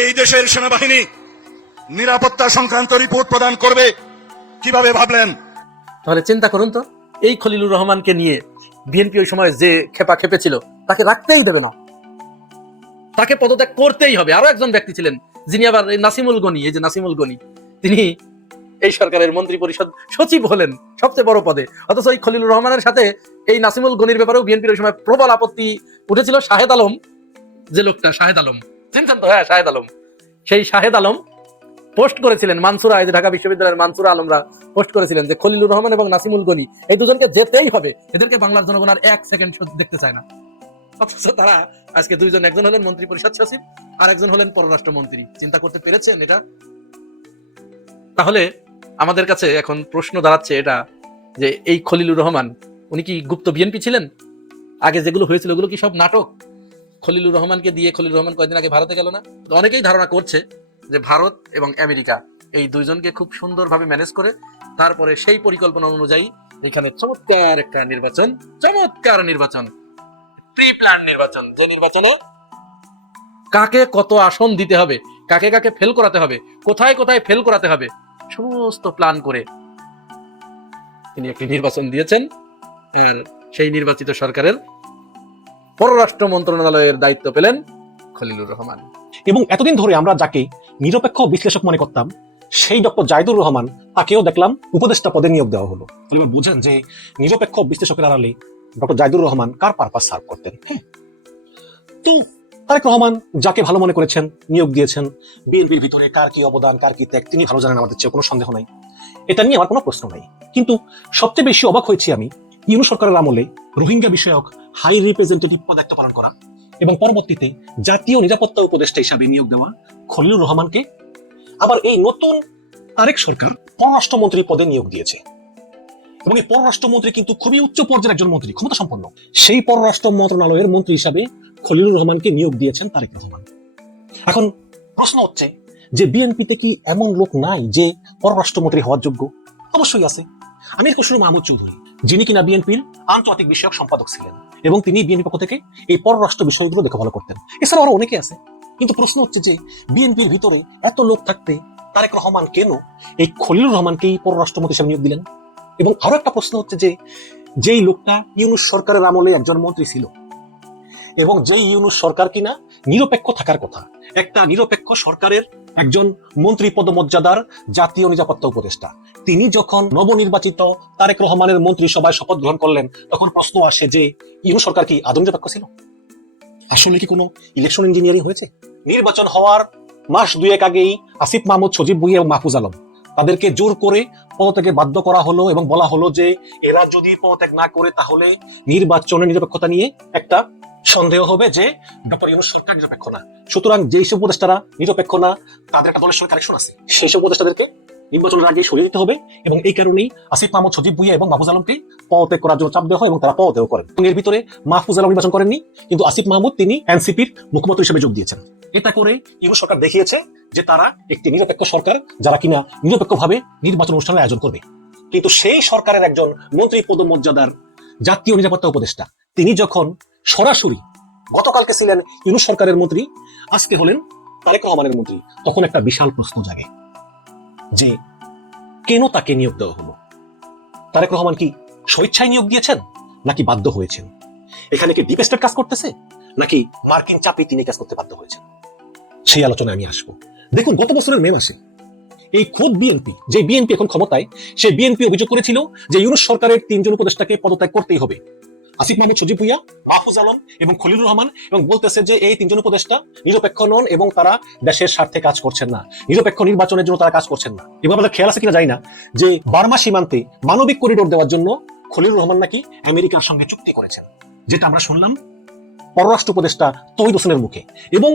এই দেশের সেনাবাহিনী নিরাপত্তা সংক্রান্ত রিপোর্ট প্রদান করবে, কিভাবে ভাবলেন? তাহলে চিন্তা করুন তো, এই খলিলুর রহমানকে নিয়ে বিএনপি ওই সময় যে খেপে ছিল তাকে রাখতেই দেবে না, তাকে পদত্যাগ করতেই হবে। আরো একজন ব্যক্তি ছিলেন যিনি আবার এই নাসিমুল গনি, এই যে নাসিমুল গনি, তিনি এই সরকারের মন্ত্রী পরিষদ সচিব হলেন সবচেয়ে বড় পদে। অথচ এই খলিলুর রহমানের সাথে এই নাসিমুল গনির ব্যাপারেও বিএনপির ওই সময় প্রবল আপত্তি উঠেছিল। শাহেদ আলম যে লোকটা, শাহেদ আলম চিনছেন তো? হ্যাঁ, শাহেদ আলম। সেই শাহেদ আলম পোস্ট করেছিলেন, মানসুরা, এই যে ঢাকা বিশ্ববিদ্যালয়ের মানসুরা আলমরা পোস্ট করেছিলেন যে খলিলুর রহমান এবং নাসিমুল গনি এই দুজনকে যেতেই হবে, এদেরকে বাংলার জনগণ আর 1 সেকেন্ড দেখতে চায় না। অথচ তারা আজকে দুইজন, একজন হলেন মন্ত্রী পরিষদ সচিব আর একজন হলেন পররাষ্ট্রমন্ত্রী। চিন্তা করতে পেরেছেন এটা? তাহলে আমাদের কাছে এখন প্রশ্ন দাঁড়াচ্ছে এটা যে এই খলিলুর রহমান উনি কি গুপ্ত বিএনপি ছিলেন? আগে যেগুলো হয়েছিল ওগুলো কি সব নাটক? খলিলুর রহমানকে দিয়ে খলিলুর রহমান কয়েকদিন আগে ভারতে গেল না? তো অনেকেই ধারণা করছে যে ভারত এবং আমেরিকা এই দুইজনকে খুব সুন্দরভাবে ম্যানেজ করে তারপরে সেই পরিকল্পনা অনুযায়ী এখানে চমৎকার একটা নির্বাচন, প্রি প্ল্যান নির্বাচন, যে নির্বাচনে কাকে কত আসন দিতে হবে, কাকে কাকে ফেল করাতে হবে, কোথায় কোথায় ফেল করাতে হবে, সমস্ত প্ল্যান করে তিনি একটি নির্বাচন দিয়েছেন। আর সেই নির্বাচিত সরকারের পররাষ্ট্র মন্ত্রণালয়ের দায়িত্ব পেলেন খলিলুর রহমান। এবং এতদিন ধরে আমরা যাকে নিরপেক্ষ বিশ্লেষক মনে করতাম সেই ডক্টর জাহিদুর রহমান, তাকেও দেখলাম উপদেষ্টা পদে নিয়োগ দেওয়া হলো। এবার বুঝেন যে নিরপেক্ষ বিশ্লেষকের আড়ালে ডক্টর জাহিদুর রহমান কার পারপাস সার্ভ করতেন। হ্যাঁ, তো তারেক রহমান যাকে ভালো মনে করেছেন, নিয়োগ দিয়েছেন, বিএনপির ভিতরে কার কি অবদান, কার কি ত্যাগ তিনি ভালো জানেন, আমাদের চেয়ে কোনো সন্দেহ নাই, এটা নিয়ে আমার কোনো প্রশ্ন নাই। কিন্তু সবচেয়ে বেশি অবাক হয়েছি আমি ইউনূস সরকারের আমলে রোহিঙ্গা বিষয়ক হাই রিপ্রেজেন্টেটিভ পদ দায়িত্ব পালন করা এবং পরবর্তীতে জাতীয় নিরাপত্তা উপদেষ্টা হিসাবে নিয়োগ দেওয়া খলিলুর রহমানকে আবার এই নতুন তারেক সরকার পররাষ্ট্রমন্ত্রী পদে নিয়োগ দিয়েছে। এবং এই পররাষ্ট্রমন্ত্রী কিন্তু খুবই উচ্চ পর্যায়ের একজন মন্ত্রী, ক্ষমতা সম্পন্ন। সেই পররাষ্ট্র মন্ত্রণালয়ের মন্ত্রী হিসাবে খলিলুর রহমানকে নিয়োগ দিয়েছেন তারেক রহমান। এখন প্রশ্ন হচ্ছে যে বিএনপিতে কি এমন লোক নাই যে পররাষ্ট্রমন্ত্রী হওয়ার যোগ্য? অবশ্যই আছে। আমির খসরু মাহমুদ চৌধুরী, যিনি কিনা বিএনপির আন্তর্জাতিক বিষয়ক সম্পাদক ছিলেন এবং তিনি বিএনপি পক্ষ থেকে এই পররাষ্ট্র বিষয়গুলো দেখে ভালো করতেন। এছাড়া আরো অনেকে আছে, কিন্তু প্রশ্ন হচ্ছে যে বিএনপির ভিতরে এত লোক থাকতে তারেক রহমান কেন এই খলিলুর রহমানকেই পররাষ্ট্রমন্ত্রী হিসেবে নিয়োগ দিলেন? এবং আরো একটা প্রশ্ন হচ্ছে যে যেই লোকটা ইউনূস সরকারের আমলে একজন মন্ত্রী ছিল এবং যেই ইউনূস সরকার কিনা নিরপেক্ষ থাকার কথা, একটা নিরপেক্ষ সরকারের একজন মন্ত্রী পদমর্যাদার জাতীয় নিরাপত্তা উপদেষ্টা, তিনি যখন নবনির্বাচিত তারেক রহমানের মন্ত্রিসভায় শপথ গ্রহণ করলেন, তখন প্রশ্ন আসে যে ইউনূস সরকার কি আদৌ নিরপেক্ষ ছিল? আসলে কি কোনো ইলেকশন ইঞ্জিনিয়ারিং হয়েছে? নির্বাচন হওয়ার মাস দুয়েক আগেই আসিফ মাহমুদ, সজীব ভুঁইয়া এবং মাহফুজ আলম তাদেরকে জোর করে পদত্যাগে বাধ্য করা হলো এবং বলা হলো যে এরা যদি পদত্যাগ না করে তাহলে নির্বাচনের নিরপেক্ষতা নিয়ে একটা সন্দেহ হবে যে ডক্টর ইউনূস সরকার নিরপেক্ষ না। সুতরাং যেসব উপদেষ্টারা নিরপেক্ষ না তাদের একটা দলের সঙ্গে কানেকশন আছে, সেই সব উপদেষ্টাদেরকে নির্বাচনের আগে সরিয়ে দিতে হবে এবং এই কারণেই আসিফ মাহমুদ, সজীব ভুঁইয়া এবং মাহফুজ আলমকে পদত্যাগ করার জন্য চাপ দেওয়া হয় এবং তারা পদত্যাগ করেন। এর ভিতরে মাহফুজ আলম নির্বাচন করেননি, কিন্তু আসিফ মাহমুদ তিনি এনসিপির মুখপাত্র হিসেবে যোগ দিয়েছেন। এটা করে ইউনূস সরকার দেখিয়েছে যে তারা একটি নিরপেক্ষ সরকার, যারা কিনা নিরপেক্ষভাবে নির্বাচন অনুষ্ঠানের আয়োজন করবে। কিন্তু সেই সরকারের একজন মন্ত্রী পদমর্যাদার জাতীয় নিরাপত্তা উপদেষ্টা তিনি যখন সরাসরি গতকালকে ছিলেন ইউনূস সরকারের মন্ত্রী, আজকে হলেন তারেক রহমানের মন্ত্রী, তখন একটা বিশাল প্রশ্ন জাগে যে কেন তাকে নিয়োগ দেওয়া হলো? তারেক রহমান কি স্বেচ্ছায় নিয়োগ দিয়েছেন নাকি বাধ্য হয়েছেন? এখানে কি ডিপ স্টেট কাজ করতেছে নাকি মার্কিন চাপে তিনি কাজ করতে বাধ্য হয়েছেন? সেই আলোচনায় আমি আসবো। দেখুন, গত বছরের মে মাসে এই খোদ বিএনপি, যে বিএনপি এখন ক্ষমতায়, সে বিএনপি অভিযোগ করেছিল যে ইউনূস সরকারের 3 জন উপদেষ্টাকে পদত্যাগ করতেই হবে, আসিফ মাহমুদ, সজীব ভুঁইয়া, মাহফুজ আলম এবং খলিলুর রহমান, এবং বলতেছে যে এই 3 জন উপদেষ্টা নিরপেক্ষ নন এবং তারা দেশের স্বার্থে কাজ করছেন না, নিরপেক্ষ নির্বাচনের জন্য তারা কাজ করছেন না। এবং আমাদের খেয়াল আছে কিনা জানি না যে বার্মা সীমান্তে মানবিক করিডোর দেওয়ার জন্য খলিলুর রহমান নাকি আমেরিকার সঙ্গে চুক্তি করেছেন, যেটা আমরা শুনলাম পররাষ্ট্র উপদেষ্টা তৌহিদ হোসেনের মুখে। এবং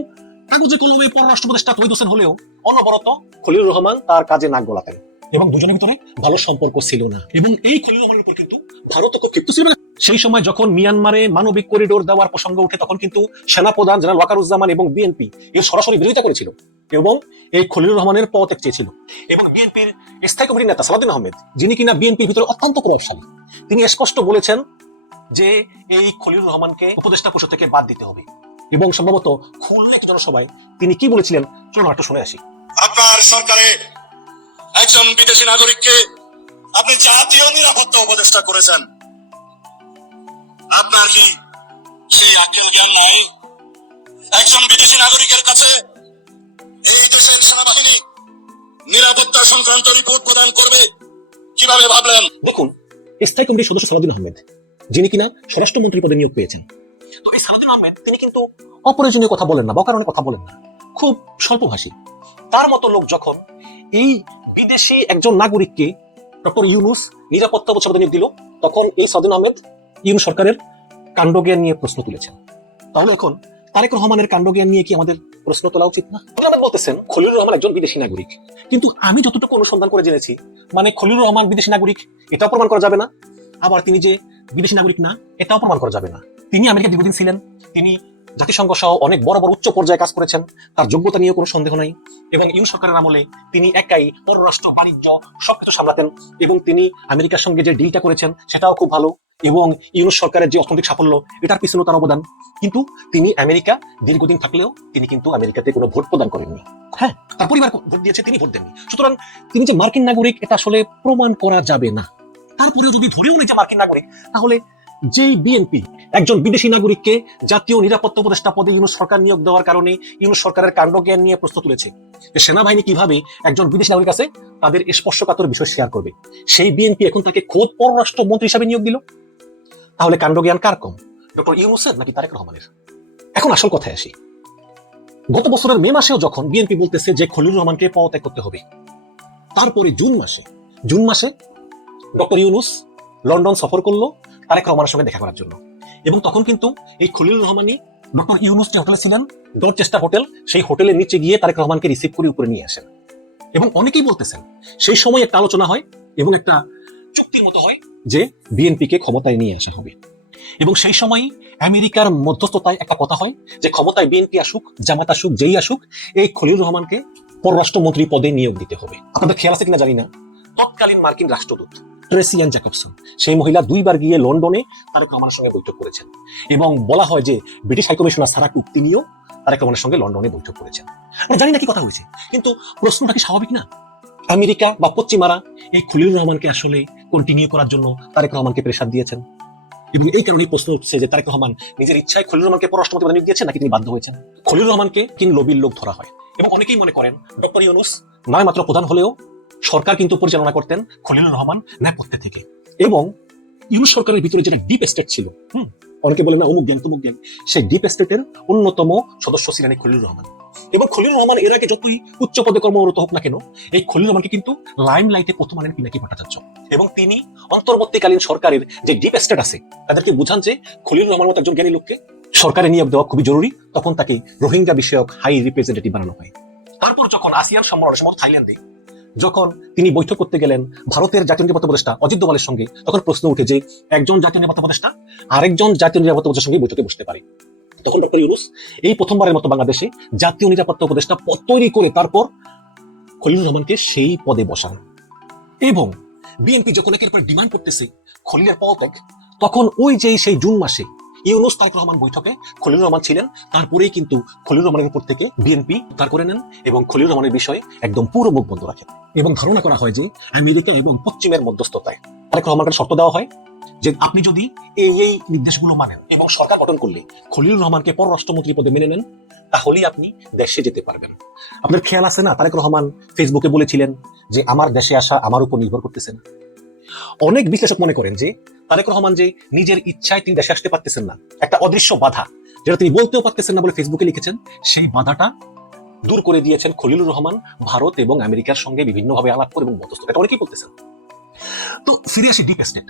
কাগজে কলমে পররাষ্ট্র উপদেষ্টা তৌহিদ হোসেন হলেও অনবরত খলিলুর রহমান তার কাজে নাক গলাতেন এবং দুজনের ভিতরে ভালো সম্পর্ক ছিল না। এবং এই খলিলুর রহমানের উপর কিন্তু ভারত খুব ক্ষিপ্ত ছিল না। সেই সময় যখন মিয়ানমারে মানবিক করিডোর দেওয়ার প্রসঙ্গ উঠে, তখন কিন্তু সেনাপ্রধান জেনারেল ওয়াকারুজ্জামান এবং বিএনপি এর সরাসরি বিরোধিতা করেছিল এবং এই খলিলুর রহমানের পদত্যাগ চেয়েছিল। এবং বিএনপির স্থায়ী কমিটির নেতা সালাউদ্দিন আহমেদ, যিনি কিনা বিএনপির ভিতরে অত্যন্ত প্রভাবশালী, তিনি স্পষ্ট বলেছেন যে এই খলিলুর রহমানকে উপদেষ্টা পরিষদ থেকে বাদ দিতে হবে। এবং সম্ভবত খুলনা এক জনসভায় তিনি কি বলেছিলেন, চলুন একটু শুনে আসি। আপনার সরকারে একজন বিদেশি নাগরিককে আপনি জাতীয় নিরাপত্তা উপদেষ্টা করেছেন, আপনার কি সেই আকেল জ্ঞান নাই? একজন বিদেশি নাগরিকের কাছে এই দেশের সেনাবাহিনী নিরাপত্তা সংক্রান্ত রিপোর্ট প্রদান করবে, কিভাবে ভাবলেন? দেখুন, স্থায়ী কমিটির সদস্য সালাউদ্দিন আহমেদ, যিনি কিনা স্বরাষ্ট্রমন্ত্রী পদে নিয়োগ পেয়েছেন, তো এই সালাউদ্দিন আহমেদ তিনি কিন্তু অপ্রয়োজনীয় কথা বলেন না, বকারণে কথা বলেন না, খুব স্বল্পভাষী। তার মতো লোক যখন এই বিদেশি একজন নাগরিককে ডক্টর ইউনূস নিরাপত্তা উপদেষ্টা নিয়োগ দিল, তখন এই সালাউদ্দিন আহমেদ ইউনূস সরকারের কাণ্ডজ্ঞান নিয়ে প্রশ্ন তুলেছেন। তাহলে এখন তারেক রহমানের কাণ্ডজ্ঞান নিয়ে কি আমাদের প্রশ্ন তোলা উচিত না? আহমেদ বলতেছেন খলিলুর রহমান একজন বিদেশি নাগরিক, কিন্তু আমি যতটুকু অনুসন্ধান করে জেনেছি, মানে খলিলুর রহমান বিদেশি নাগরিক এটাও প্রমাণ করা যাবে না, আবার তিনি যে বিদেশি নাগরিক না এটাও প্রমাণ করা যাবে না। তিনি আমেরিকা দীর্ঘদিন ছিলেন, তিনি জাতিসংঘ সহ অনেক বড় বড় উচ্চ পর্যায়ে কাজ করেছেন, তার যোগ্যতা নিয়ে কোনো সন্দেহ নাই। এবং ইউনূস সরকারের আমলে তিনি একাই পররাষ্ট্র, বাণিজ্য সবকিছু সামলাতেন এবং তিনি আমেরিকার সঙ্গে যে ডিলটা করেছেন সেটাও খুব ভালো। এবং ইউনূস সরকারের যে অর্থনৈতিক সাফল্য, এটার পিছনেও তার অবদান। কিন্তু তিনি আমেরিকা দীর্ঘদিন থাকলেও তিনি কিন্তু আমেরিকাতে কোনো ভোট প্রদান করেননি। হ্যাঁ, তার পরিবার ভোট দিয়েছে, তিনি ভোট দেননি। সুতরাং তিনি যে মার্কিন নাগরিক এটা আসলে প্রমাণ করা যাবে না। তারপরেও যদি ধরেও নেই যে মার্কিন নাগরিক, তাহলে যেই বিএনপি একজন বিদেশি নাগরিককে জাতীয় নিরাপত্তা উপদেষ্টা পদে ইউনূস সরকার নিয়োগ দেওয়ার কারণে ইউনূস সরকারের কাণ্ডজ্ঞান নিয়ে প্রশ্ন তুলেছে যে সেনাবাহিনী কিভাবে একজন বিদেশি নাগরিক আছে তাদের স্পর্শকাতর বিষয় শেয়ার করবে, সেই বিএনপি এখন তাকে খোদ পররাষ্ট্র মন্ত্রী হিসাবে নিয়োগ দিল। তাহলে কাণ্ডজ্ঞান কার কম, ডক্টর ইউনূসের নাকি তারেক রহমানের? এখন আসল কথায় আসি। গত বছরের মে মাসেও যখন বিএনপি বলতেছে যে খলিলুর রহমানকে পদত্যাগ করতে হবে, তারপরে জুন মাসে ডক্টর ইউনূস লন্ডন সফর করলো তারেক রহমানের সঙ্গে দেখা করার জন্য। এবং তখন কিন্তু এই খলিলুর রহমানই ডক্টর ইউনূস যে হোটেলে ছিলেন, ডরচেস্টার হোটেল, সেই হোটেলের নিচে গিয়ে তারেক রহমানকে রিসিভ করে উপরে নিয়ে আসেন। এবং অনেকেই বলতেছেন সেই সময় একটা আলোচনা হয় এবং একটা চুক্তির মতো হয় যে বিএনপিকে ক্ষমতায় নিয়ে আসা হবে। এবং সেই সময় আমেরিকার মধ্যস্থতায় একটা কথা হয় যে ক্ষমতায় বিএনপি আসুক, জামাত আসুক, যেই আসুক, এই খলিলুর রহমানকে পররাষ্ট্রমন্ত্রী পদে নিয়োগ দিতে হবে। আপনাদের খেয়াল আছে কিনা জানি না, তৎকালীন মার্কিন রাষ্ট্রদূত ট্রেসি অ্যান জ্যাকবসন, সেই মহিলা 2 বার গিয়ে লন্ডনে তারেক রহমানের সঙ্গে বৈঠক করেছেন এবং বলা হয় যে ব্রিটিশ হাইকমিশনার সারা কুক তিনিও তারেক রহমানের সঙ্গে লন্ডনে বৈঠক করেছেন। আমরা জানি না কি কথা হয়েছে, কিন্তু প্রশ্নটা কি স্বাভাবিক না? আমেরিকা বা পশ্চিমারা এই খলিলুর রহমানকে আসলে কন্টিনিউ করার জন্য তারেক রহমানকে প্রেসার দিয়েছেন, এবং এই কারণেই প্রশ্ন উঠছে যে তারেক রহমান নিজের ইচ্ছায় খলিলুর রহমানকে পররাষ্ট্রমন্ত্রী নিয়োগ দিয়েছেন নাকি তিনি বাধ্য হয়েছেন। খলিলুর রহমানকে কিন্তু লবির লোক ধরা হয় এবং অনেকেই মনে করেন ডক্টর ইউনূস নয় মাত্র প্রধান হলেও সরকার কিন্তু পরিচালনা করতেন খলিলুর রহমান নেপথ্যে থেকে, এবং ইউনূস সরকারের ভিতরে যেটা ডিপ স্টেট ছিল, অনেকে বলে না অমুক গ্যাং তমুক গ্যাং, সেই ডিপ স্টেটের অন্যতম সদস্য ছিলেন এই খলিলুর রহমান। এবং খলিলুর রহমান এর আগে যতই উচ্চ পদে কর্মরত হোক না কেন, এই খলিলুর রহমানকে কিন্তু লাইম লাইটে প্রথম আনেন পিনাকি ভট্টাচার্য, এবং তিনি অন্তর্বর্তীকালীন সরকারের যে ডিপ স্টেট আছে তাদেরকে বুঝান যে খলিলুর রহমানের মতো একজন জ্ঞানী লোককে সরকারে নিয়োগ দেওয়া খুবই জরুরি। তখন তাকে রোহিঙ্গা বিষয়ক হাই রিপ্রেজেন্টেটিভ বানানো হয়। তারপর যখন আসিয়ান সম্মেলনের সময় থাইল্যান্ডে যখন তিনি বৈঠক করতে গেলেন ভারতের জাতীয় নিরাপত্তা উপদেষ্টা অজিত দোভালের সঙ্গে, তখন প্রশ্ন উঠে যে একজন জাতীয় নিরাপত্তা উপদেষ্টা আরেকজন জাতীয় নিরাপত্তা উপদেষ্টার সঙ্গে বৈঠকে বসতে পারে। তখন ডক্টর ইউনূস এই প্রথমবারের মতো বাংলাদেশে জাতীয় নিরাপত্তা উপদেষ্টা পদ তৈরি করে তারপর খলিলুর রহমানকে সেই পদে বসান। এবং বিএনপি যখন একের পর ডিমান্ড করতেছে খলিলের পদত্যাগ, তখন ওই যে সেই জুন মাসে ইউনূস তারেক রহমান বৈঠকে খলিলুর রহমান ছিলেন, তারপরেই কিন্তু খলিলুর রহমানের উপর থেকে বিএনপি উদ্ধার করে নেন এবং খলিলুর রহমানের বিষয়ে একদম পুরো মুখ বন্ধ রাখেন। এবং ধারণা করা হয় যে আমেরিকা এবং পশ্চিমের মধ্যস্থতায় তারেক রহমানকে শর্ত দেওয়া হয় যে আপনি যদি এই নির্দেশগুলো মানেন এবং সরকার গঠন করলে খলিলুর রহমানকে পররাষ্ট্রমন্ত্রী পদে মেনে নেন, তাহলেই আপনি দেশে যেতে পারবেন। আপনার খেয়াল আছে না, তারেক রহমান ফেসবুকে বলেছিলেন যে আমার দেশে আসা আমার উপর নির্ভর করতেছেন। অনেক বিশ্লেষক মনে করেন যে তারেক রহমান যে নিজের ইচ্ছায় তিনি দেশে আসতে পারতেছেন না, একটা অদৃশ্য বাধা যেটা তিনি বলতেও পারতেছেন না বলে ফেসবুকে লিখেছেন, সেই বাধাটা দূর করে দিয়েছেন খলিলুর রহমান ভারত এবং আমেরিকার সঙ্গে বিভিন্নভাবে আলাপ করে এবং মধ্যস্থতা, এটা অনেকেই বলতেছেন। তো ফিরে আসি ডিপ স্টেট।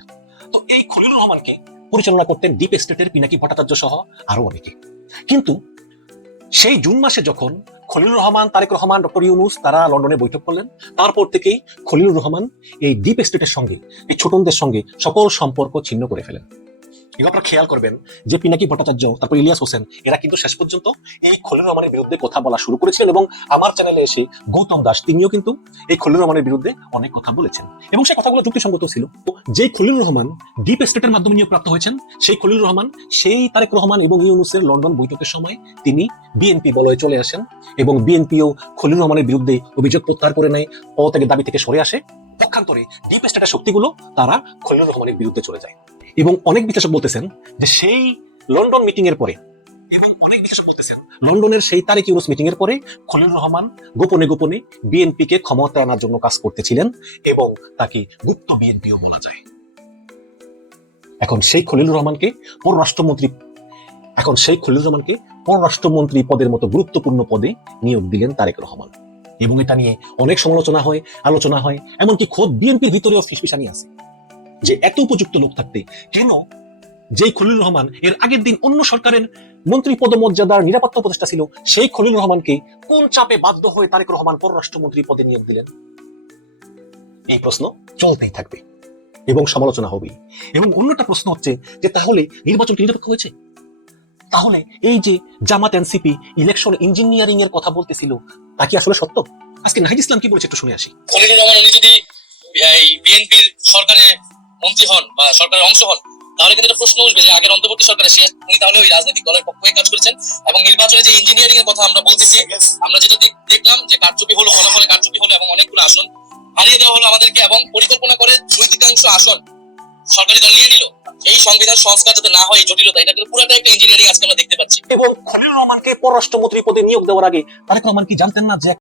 তো এই খলিলুর রহমানকে পরিচালনা করতেন ডিপ স্টেটের পিনাকি ভট্টাচার্য সহ আরো অনেকে। কিন্তু সেই জুন মাসে যখন খলিলুর রহমান, তারেক রহমান, ডক্টর ইউনূস তারা লন্ডনে বৈঠক করলেন, তারপর থেকেই খলিলুর রহমান এই ডিপ স্টেটের সঙ্গে, এই ছোটনদের সঙ্গে সকল সম্পর্ক ছিন্ন করে ফেলেন। এবার আপনারা খেয়াল করবেন যে পিনাকি ভট্টাচার্য, তারপর ইলিয়াস হোসেন, এরা কিন্তু শেষ পর্যন্ত এই খলিলুর রহমানের বিরুদ্ধে কথা বলা শুরু করেছিলেন, এবং আমার চ্যানেলে এসে গৌতম দাস তিনিও কিন্তু এই খলিলুর রহমানের বিরুদ্ধে অনেক কথা বলেছেন এবং সেই কথাগুলো যুক্তিসঙ্গত ছিল। যে খলিলুর রহমান ডিপ স্টেটের মাধ্যমে নিয়োগপ্রাপ্ত হয়েছেন, সেই খলিলুর রহমান সেই তারেক রহমান এবং ইউনূসের লন্ডন বৈঠকের সময় তিনি বিএনপি বলয়ে চলে আসেন এবং বিএনপিও খলিলুর রহমানের বিরুদ্ধে অভিযোগ প্রত্যাহার করে নেয়, পদত্যাগের দাবি থেকে সরে আসে। পক্ষান্তরে ডিপ স্টেটের শক্তিগুলো তারা খলিলুর রহমানের বিরুদ্ধে চলে যায়। এবং অনেক বিশ্লেষক বলতেছেন যে সেই লন্ডন মিটিং এর পরে, এবং অনেক বিশ্লেষক বলতেছেন লন্ডনের সেই তারেক ইউনূস মিটিং এর পরে খলিলুর রহমান গোপনে গোপনে বিএনপিকে ক্ষমতায় আনার জন্য কাজ করতেছিলেন এবং তাকে গুপ্ত বিএনপিও বলা যায়। এখন সেই খলিলুর রহমানকে পররাষ্ট্রমন্ত্রী পদের মতো গুরুত্বপূর্ণ পদে নিয়োগ দিলেন তারেক রহমান, এবং এটা নিয়ে অনেক সমালোচনা হয়, আলোচনা হয়, এমনকি খোদ বিএনপির ভিতরেও ফিসফিসানি আছে যে এত উপযুক্ত লোক থাকতে কেন যেই খলিলুর রহমান এর আগের দিন অন্য সরকারের মন্ত্রী পদমর্যাদার নিরাপত্তা উপদেষ্টা ছিল, সেই খলিলুর রহমানকে কোন চাপে বাধ্য হয়ে তারেক রহমান পররাষ্ট্রমন্ত্রী পদে নিয়োগ দিলেন? এই প্রশ্ন চলতেই থাকবে এবং সমালোচনা হবেই। এবং অন্যটা প্রশ্ন হচ্ছে যে তাহলে নির্বাচন কি নিরপেক্ষ হয়েছে? তাহলে এই যে জামাত এনসিপি ইলেকশন ইঞ্জিনিয়ারিং এর কথা বলতেছিল, তা কি আসলে সত্য? আজকে নাহিদ ইসলাম কি বলেছে একটু শুনে আসি। খলিলুর রহমান উনি যদি এই বিএনপির সরকারে মন্ত্রী হন বা সরকারের অংশ হন, তাহলে কিন্তু একটা প্রশ্ন উঠবে যে আগের অন্তর্বর্তী সরকারে উনি তাহলে ওই রাজনৈতিক দলের পক্ষে কাজ করেছেন। এবং নির্বাচনে যে ইঞ্জিনিয়ারিং এর কথা আমরা বলতেছি, আমরা যেটা দেখলাম যে কারচুপি হলো, ফলাফলে কারচুপি হলো এবং অনেকগুলো আসন হারিয়ে দেওয়া হলো আমাদেরকে, এবং পরিকল্পনা করে 2/3 আসন সরকারি দল নিয়ে নিল। এই সংবিধান সংস্কার যাতে না হয়, জটিলতা, এটা কিন্তু পুরোটা একটা ইঞ্জিনিয়ারিং আজকে আমরা দেখতে পাচ্ছি। এবং খলিলুর রহমানকে পররাষ্ট্রমন্ত্রী পদে নিয়োগ দেওয়ার আগে তারেক রহমান কি জানতেন না যে